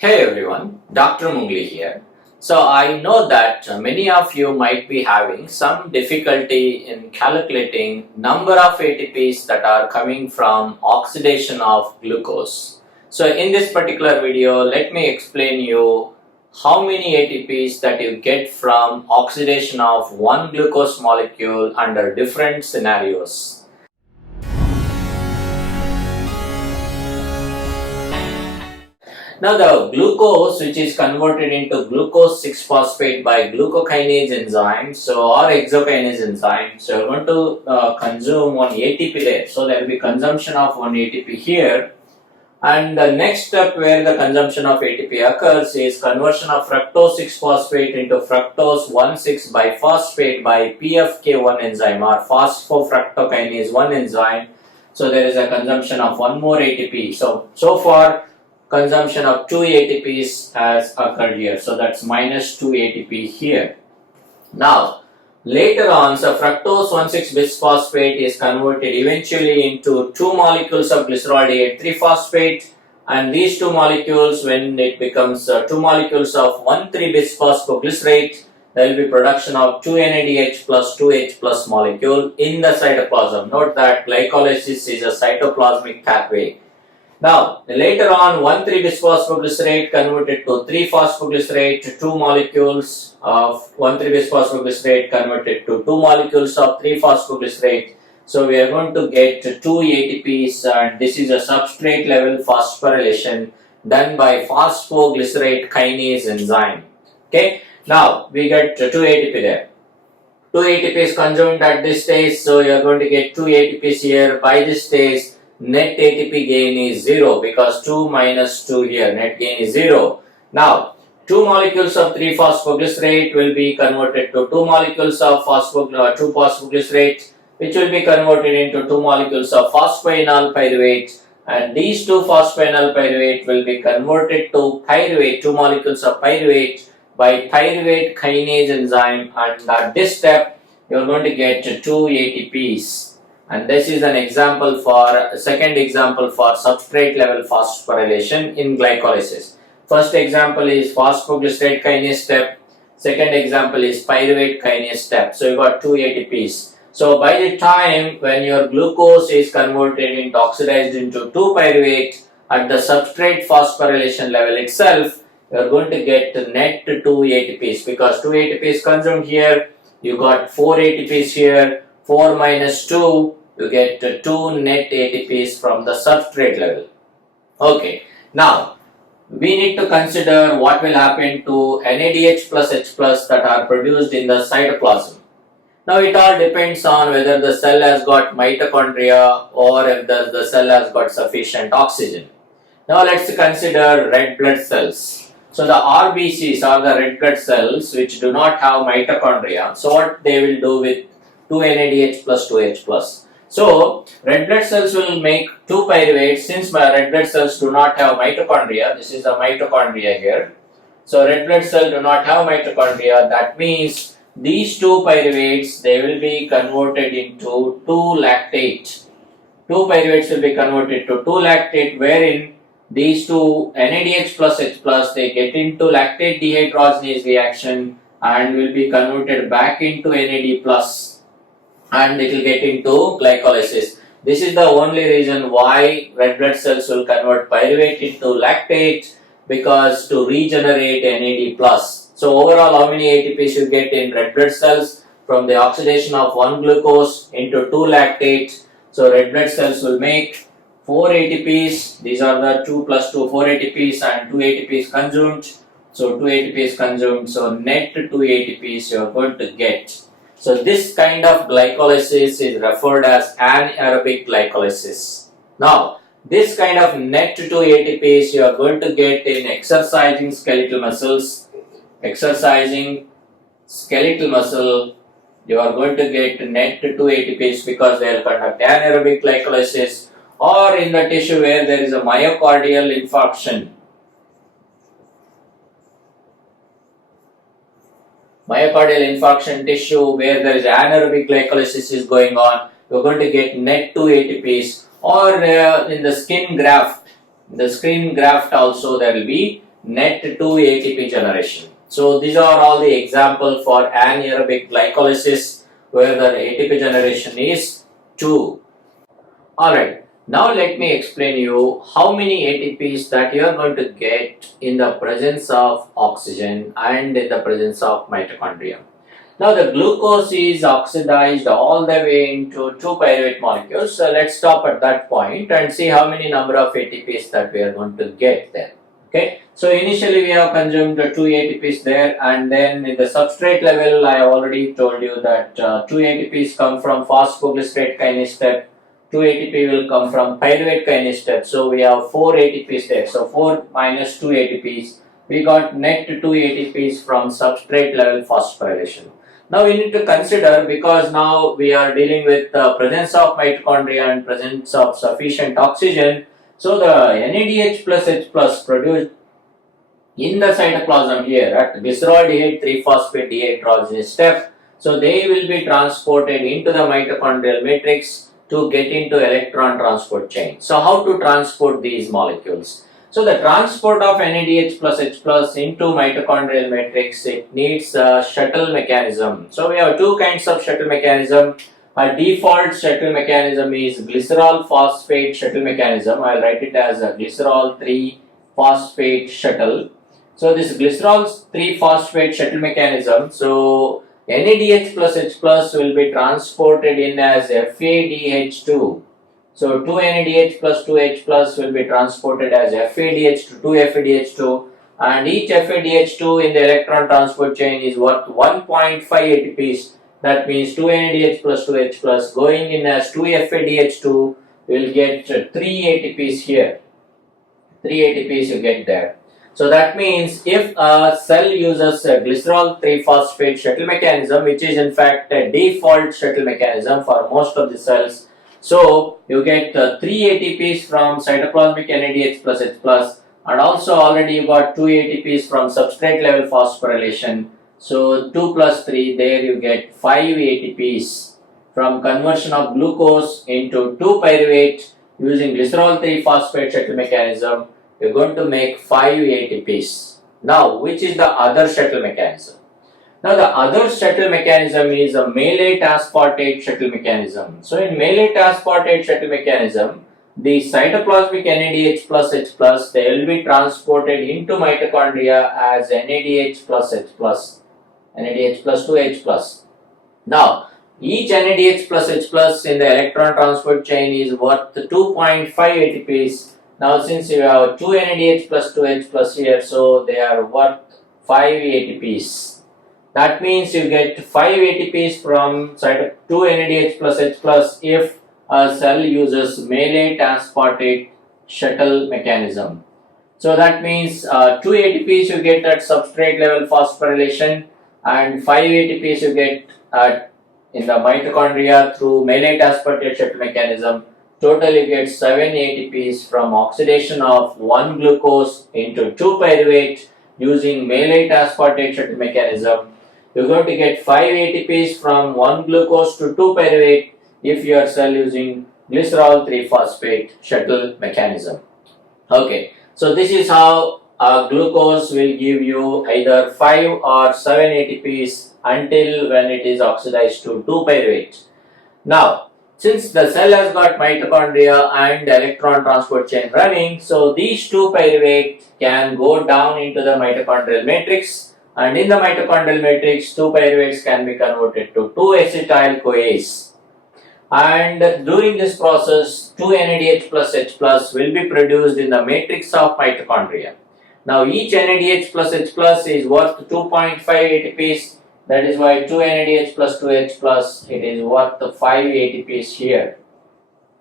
Hey everyone, Dr.Mungli here. So I know that many of you might be having some difficulty in calculating number of ATPs that are coming from oxidation of glucose. So in this particular video, let me explain you how many ATPs that you get from oxidation of one glucose molecule under different scenarios. Now the glucose, which is converted into glucose 6-phosphate by glucokinase enzyme, or hexokinase enzyme, so you're going to consume one ATP there. So there will be consumption of one ATP here. And the next step where the consumption of ATP occurs is conversion of fructose 6-phosphate into fructose 1,6-biphosphate by PFK1 enzyme or phosphofructokinase 1 enzyme. So there is a consumption of one more ATP. So far consumption of 2 ATPs has occurred here. So that's minus 2 ATP here. Now later on, so fructose 1,6-bisphosphate is converted eventually into 2 molecules of glycerolidate 3-phosphate, and these 2 molecules, when it becomes 2 molecules of 1,3-bisphosphoglycerate, there will be production of 2 NADH plus 2H plus molecule in the cytoplasm. Note that glycolysis is a cytoplasmic pathway. Now, later on, 1,3-bisphosphoglycerate converted to 3-phosphoglycerate, 2 molecules of 1,3-bisphosphoglycerate converted to 2 molecules of 3-phosphoglycerate. So, we are going to get 2 ATPs, and this is a substrate level phosphorylation done by phosphoglycerate kinase enzyme. Okay, now we get 2 ATP there. 2 ATPs consumed at this stage, so you are going to get 2 ATPs here. By this stage, net ATP gain is 0 because 2 minus 2 here, net gain is 0. Now, 2 molecules of 3-phosphoglycerate will be converted to 2 molecules of 2-phosphoglycerate, which will be converted into 2 molecules of phosphoenol pyruvate, and these 2 phosphoenol pyruvate will be converted to pyruvate, 2 molecules of pyruvate by pyruvate kinase enzyme, and at this step you are going to get 2 ATPs. And this is an example for second example for substrate level phosphorylation in glycolysis. First example is phosphoglycerate kinase step. Second example is pyruvate kinase step. So you got 2 ATPs. So by the time when your glucose is converted into oxidized into 2 pyruvate at the substrate phosphorylation level itself, you are going to get net 2 ATPs because 2 ATPs consumed here. You got 4 ATPs here. 4 minus 2. You get 2 net ATPs from the substrate level. Okay, now we need to consider what will happen to NADH plus H plus that are produced in the cytoplasm. Now it all depends on whether the cell has got mitochondria or if the cell has got sufficient oxygen. Now let's consider red blood cells. So the RBCs are the red blood cells which do not have mitochondria. So what they will do with 2 NADH plus 2H plus. So, red blood cells will make 2 pyruvates since my red blood cells do not have mitochondria. This is the mitochondria here. So, red blood cells do not have mitochondria. That means these 2 pyruvates, they will be converted into 2 lactate. 2 pyruvates will be converted to 2 lactate, wherein these 2 NADH plus H plus, they get into lactate dehydrogenase reaction and will be converted back into NAD plus, and it will get into glycolysis. This is the only reason why red blood cells will convert pyruvate into lactate, because to regenerate NAD plus. So overall, how many ATPs you get in red blood cells from the oxidation of 1 glucose into 2 lactate? So red blood cells will make 4 ATPs. These are the 2 plus 2, 4 ATPs and 2 ATPs consumed. So 2 ATPs consumed. So net 2 ATPs you are going to get. So this kind of glycolysis is referred as anaerobic glycolysis. Now, this kind of net 2 ATPs you are going to get in exercising skeletal muscles. Exercising skeletal muscle, you are going to get net 2 ATPs because they will conduct anaerobic glycolysis, or in the tissue where there is a myocardial infarction. Myocardial infarction tissue where there is anaerobic glycolysis is going on, you are going to get net 2 ATPs, or in the skin graft also there will be net 2 ATP generation. So these are all the example for anaerobic glycolysis where the ATP generation is 2. Alright, now let me explain you how many ATPs that you are going to get in the presence of oxygen and in the presence of mitochondria. Now the glucose is oxidized all the way into 2 pyruvate molecules. So let's stop at that point and see how many number of ATPs that we are going to get there. Okay, so initially we have consumed 2 ATPs there, and then in the substrate level I already told you that 2 ATPs come from phosphoglycerate kinase step, 2 ATP will come from pyruvate kinase step. So we have 4 ATPs there. So 4 minus 2 ATPs, we got net 2 ATPs from substrate level phosphorylation. Now we need to consider, because now we are dealing with the presence of mitochondria and presence of sufficient oxygen. So the NADH plus H plus produced in the cytoplasm here at glyceroldehyde 3-phosphate dehydrogenase step. So they will be transported into the mitochondrial matrix to get into electron transport chain. So how to transport these molecules? So the transport of NADH plus H plus into mitochondrial matrix, it needs a shuttle mechanism. So we have two kinds of shuttle mechanism. A default shuttle mechanism is glycerol phosphate shuttle mechanism. I'll write it as a glycerol 3-phosphate shuttle. So this glycerol 3-phosphate shuttle mechanism, so NADH plus H plus will be transported in as FADH2. So 2 NADH plus 2 H plus will be transported as FADH2, 2 FADH2, and each FADH2 in the electron transport chain is worth 1.5 ATPs. That means 2 NADH plus 2 H plus going in as 2 FADH2 will get 3 ATPs here. 3 ATPs you get there. So that means if a cell uses a glycerol 3-phosphate shuttle mechanism, which is in fact a default shuttle mechanism for most of the cells, so you get 3 ATPs from cytoplasmic NADH plus H plus, and also already you got 2 ATPs from substrate level phosphorylation. So 2 plus 3, there you get 5 ATPs from conversion of glucose into 2 pyruvate using glycerol 3-phosphate shuttle mechanism. You're going to make 5 ATPs. Now, which is the other shuttle mechanism? Now, the other shuttle mechanism is a malate aspartate shuttle mechanism. So, in malate aspartate shuttle mechanism, the cytoplasmic NADH plus H plus, they will be transported into mitochondria as NADH plus H plus, NADH plus 2 H plus. Now, each NADH plus H plus in the electron transport chain is worth 2.5 ATPs. Now, since you have 2 NADH plus 2 H plus here, so they are worth 5 ATPs. That means you get 5 ATPs from 2 NADH plus H plus if a cell uses malate aspartate shuttle mechanism. So that means 2 ATPs you get at substrate level phosphorylation, and 5 ATPs you get in the mitochondria through malate aspartate shuttle mechanism. Total you get 7 ATPs from oxidation of 1 glucose into 2 pyruvate using malate aspartate shuttle mechanism. You're going to get 5 ATPs from 1 glucose to 2 pyruvate if you are cell using glycerol 3-phosphate shuttle mechanism. Okay, so this is how glucose will give you either 5 or 7 ATPs until when it is oxidized to 2 pyruvate. Now, since the cell has got mitochondria and electron transport chain running, so these 2 pyruvate can go down into the mitochondrial matrix, and in the mitochondrial matrix 2 pyruvates can be converted to 2 acetyl CoAs, and during this process 2 NADH plus H plus will be produced in the matrix of mitochondria. Now each NADH plus H plus is worth 2.5 ATPs. That is why 2 NADH plus 2 H plus, it is worth 5 ATPs here.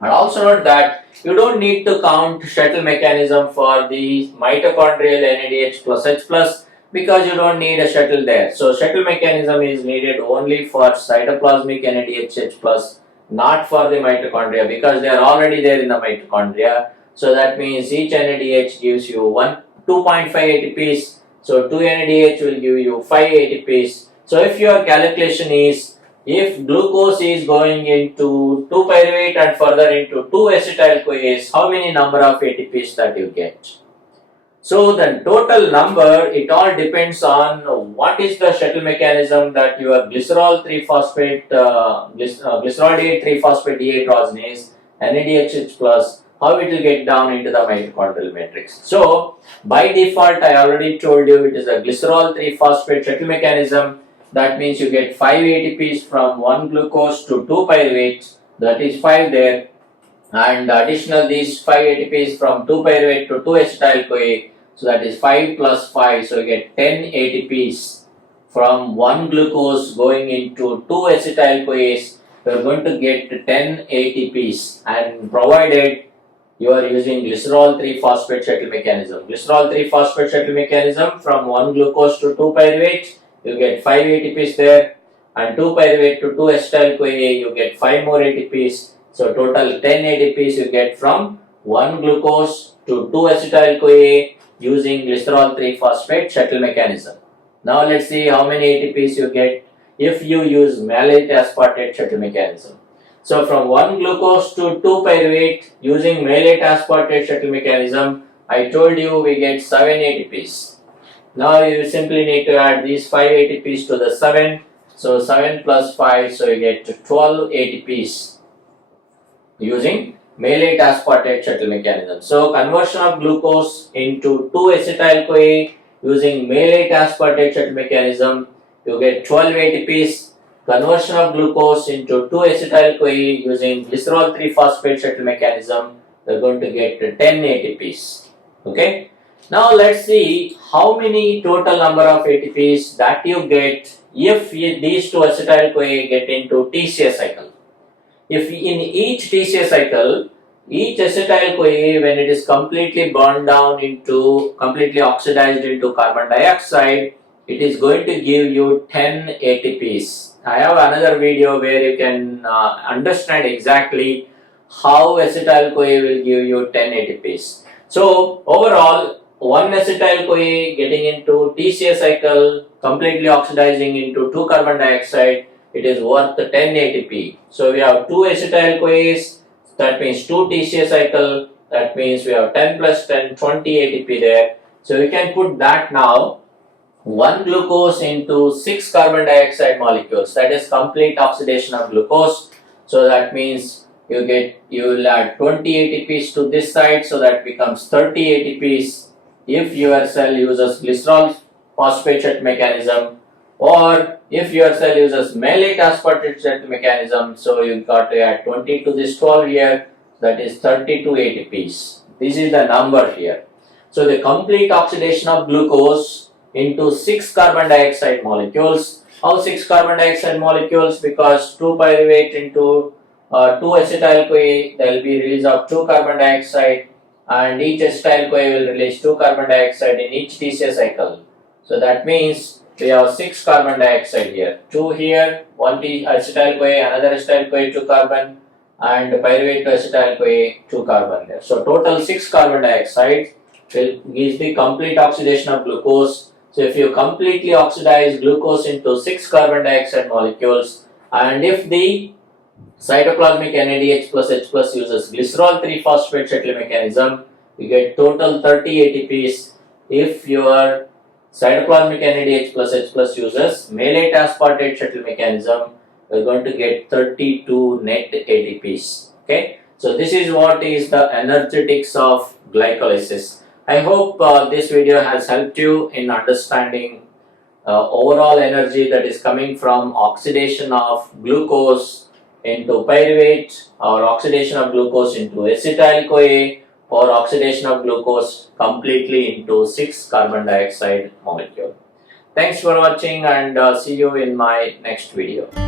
And also note that you don't need to count shuttle mechanism for the mitochondrial NADH plus H plus because you don't need a shuttle there. So shuttle mechanism is needed only for cytoplasmic NADH H plus, not for the mitochondria, because they are already there in the mitochondria. So that means each NADH gives you 2.5 ATPs. So 2 NADH will give you 5 ATPs. So if your calculation is, if glucose is going into 2 pyruvate and further into 2 acetyl CoAs, how many number of ATPs that you get? So the total number, it all depends on what is the shuttle mechanism that your glycerol 3-phosphate, glycerol 3-phosphate dehydrogenase, NADH plus, how it will get down into the mitochondrial matrix. So by default, I already told you it is a glycerol 3-phosphate shuttle mechanism. That means you get 5 ATPs from 1 glucose to 2 pyruvate, that is 5 there, and additional these 5 ATPs from 2 pyruvate to 2 acetyl-CoA, so that is 5 plus 5, so you get 10 ATPs from 1 glucose going into 2 acetyl-CoAs. You are going to get 10 ATPs, and provided you are using glycerol 3-phosphate shuttle mechanism. Glycerol 3-phosphate shuttle mechanism, from 1 glucose to 2 pyruvate, you get 5 ATPs there, and 2 pyruvate to 2 acetyl-CoA, you get 5 more ATPs. So total 10 ATPs you get from 1 glucose to 2 acetyl-CoA using glycerol 3-phosphate shuttle mechanism. Now let's see how many ATPs you get if you use malate aspartate shuttle mechanism. So from 1 glucose to 2 pyruvate using malate aspartate shuttle mechanism, I told you we get 7 ATPs. Now you simply need to add these 5 ATPs to the 7. So 7 plus 5, so you get 12 ATPs using malate aspartate shuttle mechanism. So conversion of glucose into 2 acetyl-CoA using malate aspartate shuttle mechanism, you get 12 ATPs. Conversion of glucose into 2 acetyl-CoA using glycerol 3-phosphate shuttle mechanism, you are going to get 10 ATPs. Okay. Now let's see how many total number of ATPs that you get if these 2 acetyl-CoA get into TCA cycle. If in each TCA cycle, each acetyl-CoA, when it is completely burned down into, completely oxidized into carbon dioxide, it is going to give you 10 ATPs. I have another video where you can understand exactly how acetyl-CoA will give you 10 ATPs. So overall, 1 acetyl-CoA getting into TCA cycle, completely oxidizing into 2 carbon dioxide, it is worth 10 ATP. So we have 2 acetyl-CoAs, that means 2 TCA cycle, that means we have 10 plus 10, 20 ATP there. So we can put that now, 1 glucose into 6 carbon dioxide molecules, that is complete oxidation of glucose. So that means you will add 20 ATPs to this side, so that becomes 30 ATPs if your cell uses glycerol phosphate shuttle mechanism, or if your cell uses malate aspartate shuttle mechanism, so you got to add 20 to this 12 here, that is 32 ATPs. This is the number here. So the complete oxidation of glucose into 6 carbon dioxide molecules. How 6 carbon dioxide molecules? Because 2 pyruvate into 2 acetyl-CoA, there will be release of 2 carbon dioxide, and each acetyl-CoA will release 2 carbon dioxide in each TCA cycle. So that means we have 6 carbon dioxide here, 2 here, 1 acetyl-CoA, another acetyl-CoA 2 carbon, and pyruvate to acetyl-CoA 2 carbon there. So total 6 carbon dioxide will gives the complete oxidation of glucose. So if you completely oxidize glucose into 6 carbon dioxide molecules, and if the cytoplasmic NADH plus H plus uses glycerol 3-phosphate shuttle mechanism, you get total 30 ATPs. If your cytoplasmic NADH plus H plus uses malate aspartate shuttle mechanism, you are going to get 32 net ATPs. Okay, so this is what is the energetics of glycolysis. I hope this video has helped you in understanding overall energy that is coming from oxidation of glucose into pyruvate, or oxidation of glucose into acetyl-CoA, or oxidation of glucose completely into 6 carbon dioxide molecule. Thanks for watching, and see you in my next video.